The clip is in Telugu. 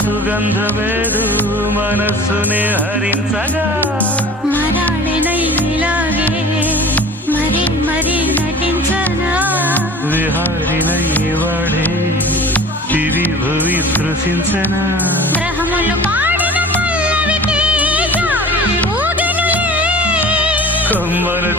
సుగంధమేదు మనస్సునే హరించగా మరాళినైలాగే మరి మరి నటించనా విహారినై వాడే దివి భువి స్పృశించనా గ్రహములు పాడిన పల్లవికి జాబిలి ఊగెనులే కొమ్మలు